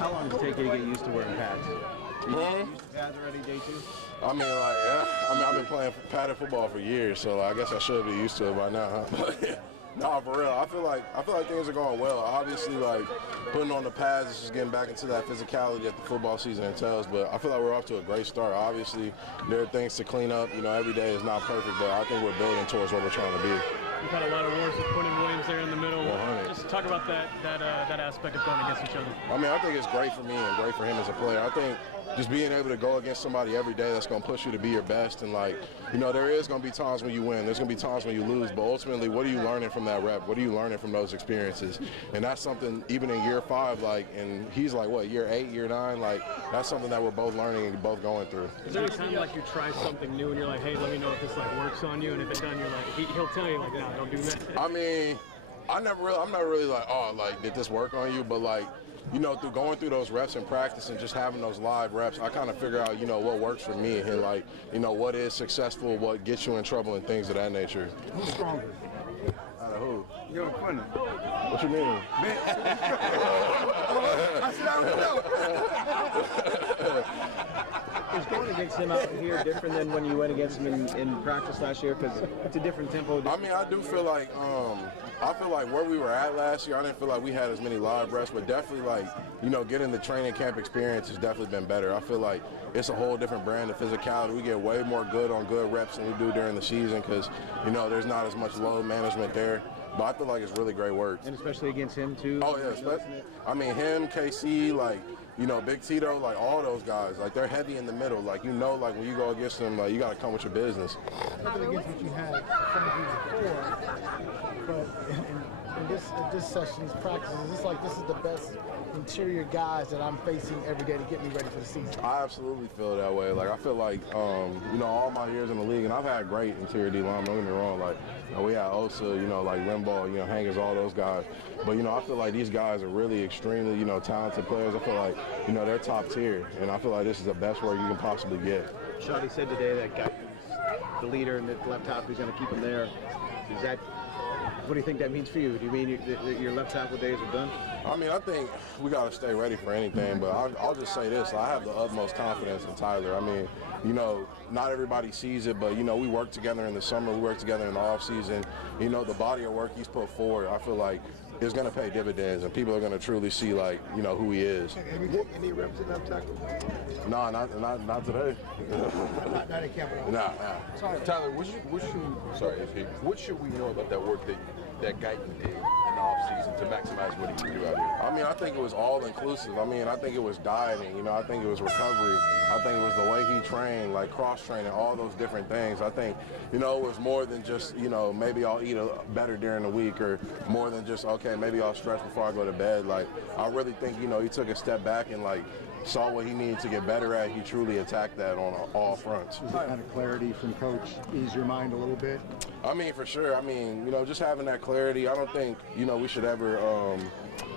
How long did it take you to get used to wearing pads? You used to pads already day two? I mean, like, yeah. I mean, I've been playing padded football for years, so I guess I should be used to it by now, huh? No, for real. I feel like things are going well. Obviously, like putting on the pads is just getting back into that physicality that the football season entails. But I feel like we're off to a great start. Obviously, there are things to clean up. You know, every day is not perfect, but I think we're building towards what we're trying to be. You've had a lot of wars with Quinn and Williams there in the middle. 100. Just talk about that aspect of going against each other. I mean, I think it's great for me and great for him as a player. I think just being able to go against somebody every day that's going to push you to be your best. And, like, you know, there is going to be times when you win. There's going to be times when you lose. But ultimately, what are you learning from that rep? What are you learning from those experiences? And that's something, even in year 5, like, and he's like, what, year 8, year 9? Like, that's something that we're both learning and both going through. Is there any time, like, you try something new and you're like, hey, let me know if this, like, works on you? And if it doesn't, you're like, he'll tell you, like, no, don't do that. I mean, I'm not really like, oh, like, did this work on you? But, like, you know, through going through those reps in practice and just having those live reps, I kind of figure out, you know, what works for me and, like, you know, what is successful, what gets you in trouble and things of that nature. Who's stronger? Out of who? You and Quinn. What you mean? I said, I don't know. Is going against him out here different than when you went against him in practice last year? Because it's a different tempo. I mean, I do feel like where we were at last year, I didn't feel like we had as many live reps, but definitely, like, you know, getting the training camp experience has definitely been better. I feel like it's a whole different brand of physicality. We get way more good on good reps than we do during the season because, you know, there's not as much load management there. But I feel like it's really great work. And especially against him, too? Oh, yeah. I mean, him, KC, like, you know, Big Tito, like, all those guys, like, they're heavy in the middle. Like, you know, like, when you go against them, like, you got to come with your business. Nothing against what you had some of you before, but in this session's practice, it's like this is the best interior guys that I'm facing every day to get me ready for the season. I absolutely feel that way. Like, I feel like, you know, all my years in the league, and I've had great interior D-line, don't get me wrong. Like, you know, we had Osa, you know, like Limbaugh, you know, Hangers, all those guys. But, you know, I feel like these guys are really extremely, you know, talented players. I feel like, you know, they're top tier, and I feel like this is the best work you can possibly get. Shawty said today that guy the leader and the left tackle is going to keep him there. Is that, what do you think that means for you? Do you mean your left tackle days are done? I mean, I think we got to stay ready for anything, but I'll just say this. I have the utmost confidence in Tyler. I mean, you know, not everybody sees it, but, you know, we work together in the summer. We work together in the offseason. You know, the body of work he's put forward, I feel like, is going to pay dividends, and people are going to truly see, like, you know, who he is. Have you taken any reps in left tackle? No, not today. Not at camp at all. Nah. Tyler, what should we know about that work that Guyton did in the offseason to maximize what he can do out here? I mean, I think it was all inclusive. I mean, I think it was dieting, you know, I think it was recovery. I think it was the way he trained, like cross-training, all those different things. I think, you know, it was more than just, you know, maybe I'll eat better during the week, or more than just, okay, maybe I'll stretch before I go to bed. Like, I really think, you know, he took a step back and, like, saw what he needed to get better at. He truly attacked that on all fronts. Does that kind of clarity from Coach ease your mind a little bit? I mean, for sure. I mean, you know, just having that clarity, I don't think, you know, we should ever,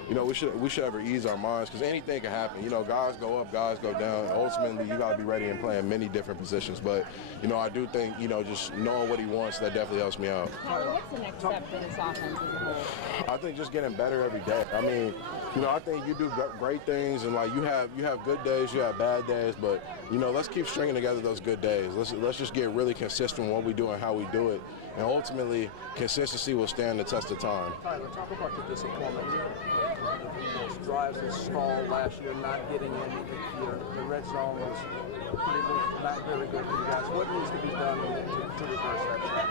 you know, we should ever ease our minds, because anything can happen. You know, guys go up, guys go down. Ultimately, you got to be ready and play in many different positions. But, you know, I do think, you know, just knowing what he wants, that definitely helps me out. What's the next step for this offense as a whole? I think just getting better every day. I mean, you know, I think you do great things, and, like, you have good days, you have bad days, but, you know, let's keep stringing together those good days. Let's just get really consistent in what we do and how we do it, and ultimately consistency will stand the test of time. Tyler, talk about the disappointment. Those drives that stalled last year, not getting in. The red zone was not very good for you guys. What needs to be done to reverse that?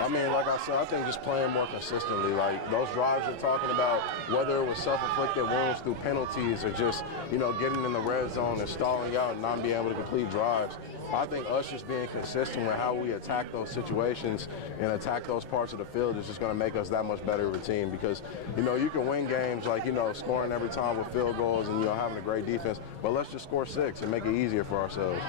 I mean, like I said, I think just playing more consistently. Like, those drives you're talking about, whether it was self-inflicted wounds through penalties or just, you know, getting in the red zone and stalling out and not being able to complete drives, I think us just being consistent with how we attack those situations and attack those parts of the field is just going to make us that much better of a team, because, you know, you can win games like, you know, scoring every time with field goals and, you know, having a great defense, but let's just score 6 and make it easier for ourselves.